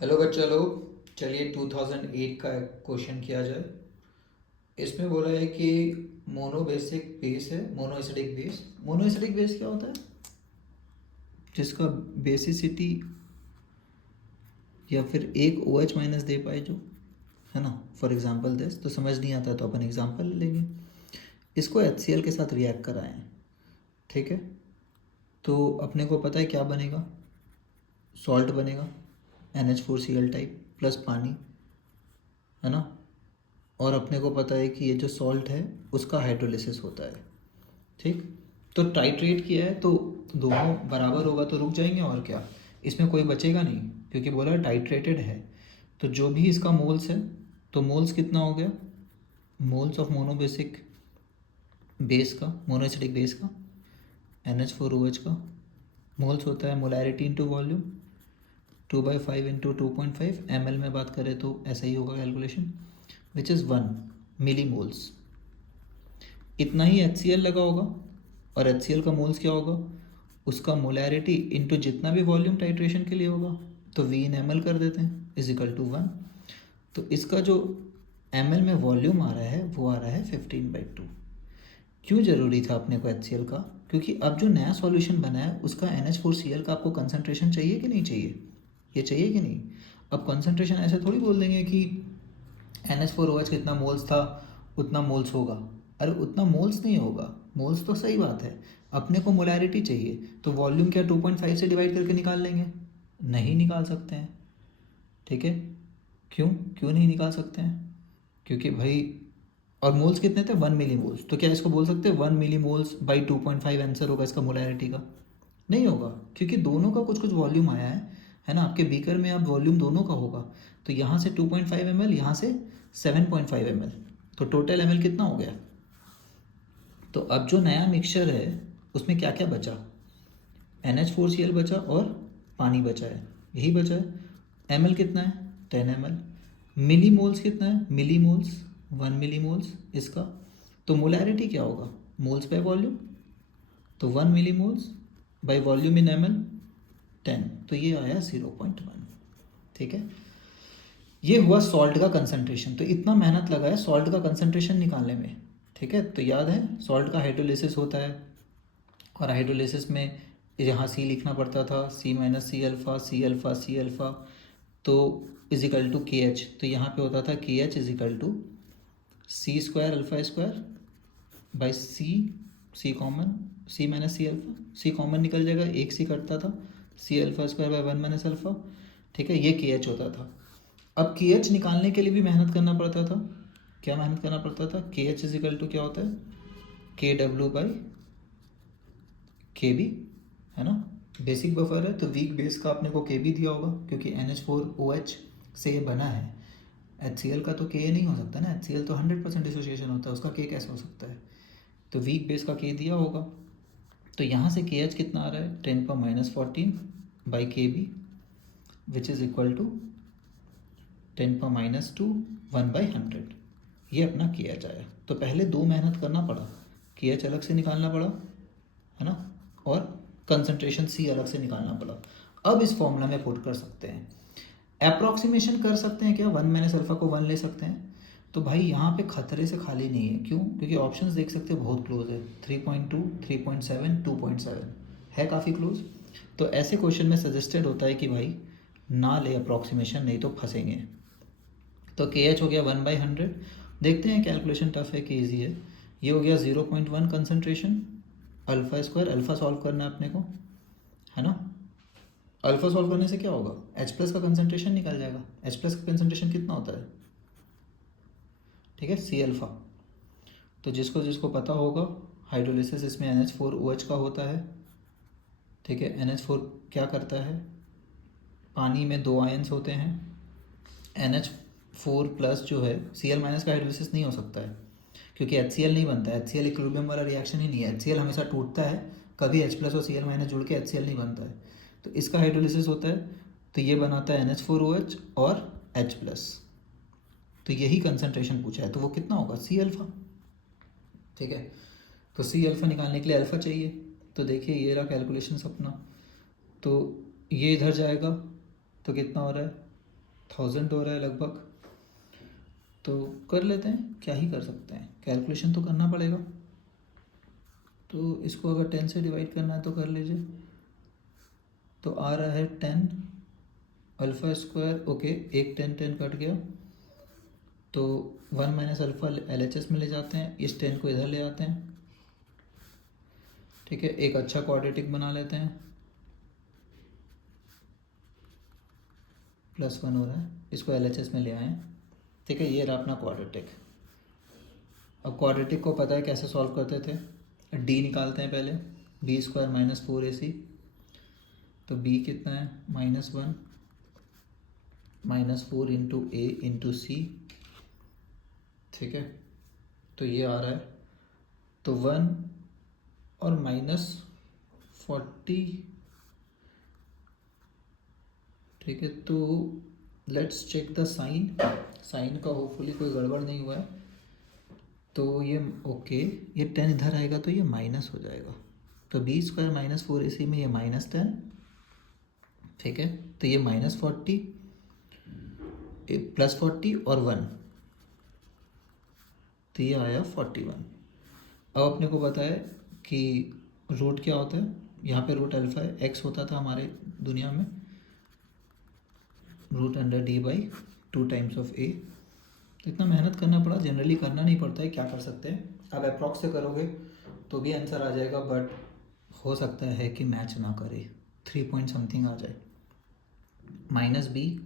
Hello बच्चा लोग, चलिए 2008 का एक क्वेश्चन किया जाए। इसमें बोला है कि मोनोबेसिक बेस है, मोनोएसिडिक बेस। मोनोएसिडिक बेस क्या होता है? जिसका बेसिसिटी या फिर एक ओ एच माइनस दे पाए, जो है ना। फॉर एग्जांपल दिस तो समझ नहीं आता तो अपन एग्जांपल लेंगे। इसको एच सी एल के साथ रिएक्ट कराएं, ठीक है। तो अपने को पता है क्या बनेगा, सॉल्ट बनेगा NH4Cl टाइप प्लस पानी, है ना। और अपने को पता है कि ये जो सॉल्ट है उसका हाइड्रोलिसिस होता है, ठीक। तो टाइट्रेट किया है तो दोनों बराबर होगा तो रुक जाएंगे, और क्या, इसमें कोई बचेगा नहीं क्योंकि बोला टाइट्रेटेड है। तो जो भी इसका मोल्स है, तो मोल्स कितना हो गया, मोल्स ऑफ मोनोबेसिक बेस का, मोनोएसिडिक बेस का, NH4OH का मोल्स होता है molarity into volume, 2/5 into 2.5 ml में बात करें तो ऐसा ही होगा calculation, which is 1 milli moles. इतना ही HCl लगा होगा, और HCl का मोल्स क्या होगा, उसका मोलैरिटी इनटू जितना भी वॉल्यूम टाइट्रेशन के लिए होगा, तो V इन ml कर देते हैं इज इक्वल टू 1। तो इसका जो ml में वॉल्यूम आ रहा है वो आ रहा है 15/2। क्यों ज़रूरी था अपने को HCl का? क्योंकि अब जो नया सॉल्यूशन बना है उसका NH4Cl का आपको कंसनट्रेशन चाहिए कि नहीं चाहिए, ये चाहिए कि नहीं। अब कंसनट्रेशन ऐसे थोड़ी बोल देंगे कि NH4OH कितना मोल्स था उतना मोल्स होगा। अरे उतना मोल्स नहीं होगा, मोल्स तो सही बात है, अपने को मोलैरिटी चाहिए। तो वॉल्यूम क्या 2.5 से डिवाइड करके निकाल लेंगे? नहीं निकाल सकते हैं, ठीक है। क्यों क्यों नहीं निकाल सकते हैं? क्योंकि भाई, और मोल्स कितने थे, 1 मिली मोल्स, तो क्या इसको बोल सकते हैं 1 मिली मोल्स/2.5 आंसर होगा इसका मोलैरिटी का? नहीं होगा, क्योंकि दोनों का कुछ कुछ वॉल्यूम आया है ना। आपके बीकर में अब वॉल्यूम दोनों का होगा, तो यहाँ से 2.5 ml, यहाँ से 7.5 ml, तो टोटल ml कितना हो गया। तो अब जो नया मिक्सचर है उसमें क्या क्या बचा, NH4Cl बचा और पानी बचा है, यही बचा है। ml कितना है, 10 ml। मिली मोल्स कितना है, मिली मोल्स 1 मिली मोल्स इसका। तो मोलैरिटी क्या होगा, मोल्स बाय वॉल्यूम, तो 1 मिली moles by volume in ml 10, तो ये आया 0.1, ठीक है। ये हुआ सॉल्ट का कंसंट्रेशन। तो इतना मेहनत लगा है सॉल्ट का कंसंट्रेशन निकालने में, ठीक है। तो याद है सॉल्ट का हाइड्रोलिसिस होता है, और हाइड्रोलिसिस में यहाँ सी लिखना पड़ता था, C-C alpha C alpha C alpha, तो इजिकल टू KH। तो यहाँ पे होता था KH इजिकल टू C² अल्फ़ा² by C common, C-C alpha, C common निकल जाएगा, एक सी कटता था, C अल्फ़ा² बाई 1 - अल्फ़ा, ठीक है। ये KH होता था। अब KH निकालने के लिए भी मेहनत करना पड़ता था। क्या मेहनत करना पड़ता था, KH इजिकल टू क्या होता है, KW/KB, है ना। बेसिक बफर है तो वीक बेस का अपने को KB दिया होगा, क्योंकि NH4OH से ये बना है। HCl का तो Ka नहीं हो सकता ना, HCl तो 100% डिसोसिएशन होता है, उसका K कैसे हो सकता है। तो वीक बेस का K दिया होगा। तो यहाँ से KH कितना आ रहा है, 10⁻14/KB, which is equal to 10⁻2 1/100। ये अपना KH आया। तो पहले दो मेहनत करना पड़ा, KH अलग से निकालना पड़ा, है ना, और कंसंट्रेशन C अलग से निकालना पड़ा। अब इस फॉर्मूला में पुट कर सकते हैं, अप्रॉक्सीमेशन कर सकते हैं क्या, 1 - अल्फ़ा को 1 ले सकते हैं। तो भाई यहाँ पे खतरे से खाली नहीं है, क्यों, क्योंकि ऑप्शंस देख सकते हो बहुत क्लोज है, 3.2 3.7 2.7 है, काफ़ी क्लोज। तो ऐसे क्वेश्चन में सजेस्टेड होता है कि भाई ना ले अप्रॉक्सीमेशन, नहीं तो फंसेंगे। तो KH हो गया 1/100। देखते हैं कैलकुलेशन टफ है कि ईजी है। ये हो गया 0.1 कंसनट्रेशन, अल्फ़ा² अल्फ़ा सॉल्व करना है अपने को, है ना। अल्फ़ा सॉल्व करने से क्या होगा, H+ का कंसनट्रेशन निकल जाएगा। H+ का कंसनट्रेशन कितना होता है, ठीक है, C अल्फ़ा। तो जिसको जिसको पता होगा, हाइड्रोलिसिस इसमें NH4OH का होता है, ठीक है। NH4 क्या करता है, पानी में दो आयंस होते हैं, NH4+ जो है, Cl- का हाइड्रोलिसिस नहीं हो सकता है, क्योंकि HCl नहीं बनता है। HCl इक्विलिब्रियम वाला रिएक्शन ही नहीं है, HCl हमेशा टूटता है, कभी H+ और Cl- जुड़ के HCl नहीं बनता है। तो इसका हाइड्रोलिसिस होता है, तो ये बनाता है NH4OH और H+। तो यही कंसंट्रेशन पूछा है, तो वो कितना होगा, C अल्फ़ा, ठीक है। तो C अल्फ़ा निकालने के लिए अल्फ़ा चाहिए। तो देखिए ये रहा कैलकुलेशन अपना, तो ये इधर जाएगा तो कितना हो रहा है, 1000 हो रहा है लगभग। तो कर लेते हैं, क्या ही कर सकते हैं, कैलकुलेशन तो करना पड़ेगा। तो इसको अगर 10 से डिवाइड करना है तो कर लीजिए। तो आ रहा है 10 अल्फ़ा स्क्वायर। ओके, एक 10 कट गया, तो 1 माइनस अल्फ़ा LHS में ले जाते हैं, इस 10 को इधर ले आते हैं। ठीक है, एक अच्छा क्वाड्रेटिक बना लेते हैं। +1 हो रहा है, इसको LHS में ले आए। ठीक है, ये रहा अपना क्वाड्रेटिक। अब क्वाड्रेटिक को पता है कैसे सॉल्व करते थे, डी निकालते हैं पहले, b² - 4ac। तो b कितना है, -1 -4 इंटू a इंटू सी। ठीक है, तो ये आ रहा है, तो 1 और -40। ठीक है, तो let's check the sign. Sign का होपफुली कोई गड़बड़ नहीं हुआ है। तो ये ओके, ये 10 इधर आएगा तो ये माइनस हो जाएगा। तो b² - 4ac में ये -10। ठीक है, तो ये -40 +40 और 1, तो ये आया 41। अब अपने को पता है कि रूट क्या होता है, यहाँ पे रूट अल्फ़ा है, x होता था हमारे दुनिया में √d/2 टाइम्स ऑफ a। तो इतना मेहनत करना पड़ा, जनरली करना नहीं पड़ता है, क्या कर सकते हैं। अब अप्रॉक्स से करोगे तो भी आंसर आ जाएगा, बट हो सकता है कि मैच ना करे, 3 पॉइंट समथिंग आ जाए। -b,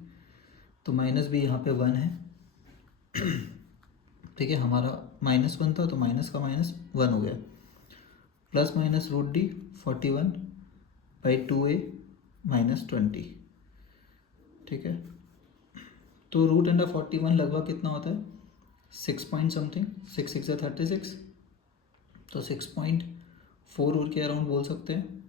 तो -b यहाँ पे 1 है। ठीक है, हमारा -1 था तो माइनस का -1 हो गया। ±√d 41/2a -20। ठीक है, तो √41 लगभग कितना होता है, 6 पॉइंट समथिंग, 6 6 36, तो 6.4 के अराउंड बोल सकते हैं।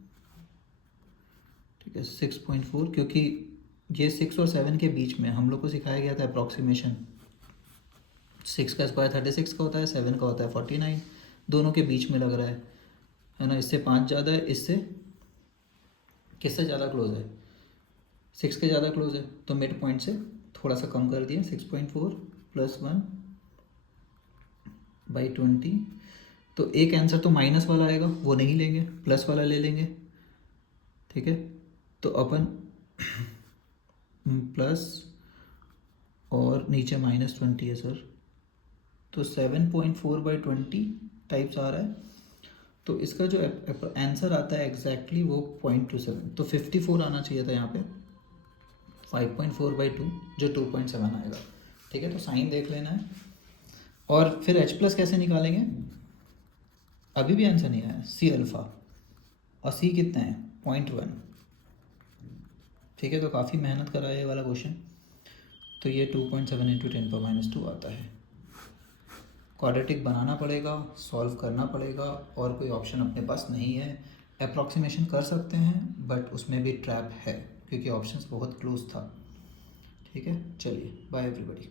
ठीक है, 6.4, क्योंकि ये 6 और 7 के बीच में हम लोग को सिखाया गया था अप्रॉक्सीमेशन। 6 का स्क्वायर 36 का होता है, 7 का होता है 49, दोनों के बीच में लग रहा है ना। इससे 5 ज़्यादा है, इससे किससे ज़्यादा क्लोज है, 6 के ज़्यादा क्लोज है, तो मिड पॉइंट से थोड़ा सा कम कर दिया, 6.4 + 1/20। तो एक आंसर तो माइनस वाला आएगा, वो नहीं लेंगे, प्लस वाला ले लेंगे। ठीक है, तो अपन प्लस और नीचे -20 है सर, तो 7.4/20 टाइप्स आ रहा है। तो इसका जो आंसर आता है एग्जैक्टली वो 0.27, तो 54 आना चाहिए था यहाँ पे, 5.4/2 जो 2.7 आएगा। ठीक है, तो साइन देख लेना है। और फिर H+ कैसे निकालेंगे, अभी भी आंसर नहीं आया। C अल्फ़ा, और C कितना है, 0.1। ठीक है, तो काफ़ी मेहनत करा है ये वाला क्वेश्चन। तो ये 2.7 × 10⁻² आता है। क्वाड्रेटिक बनाना पड़ेगा, सॉल्व करना पड़ेगा, और कोई ऑप्शन अपने पास नहीं है। अप्रॉक्सीमेशन कर सकते हैं, बट उसमें भी ट्रैप है, क्योंकि ऑप्शंस बहुत क्लोज था। ठीक है, चलिए, बाय एवरीबॉडी।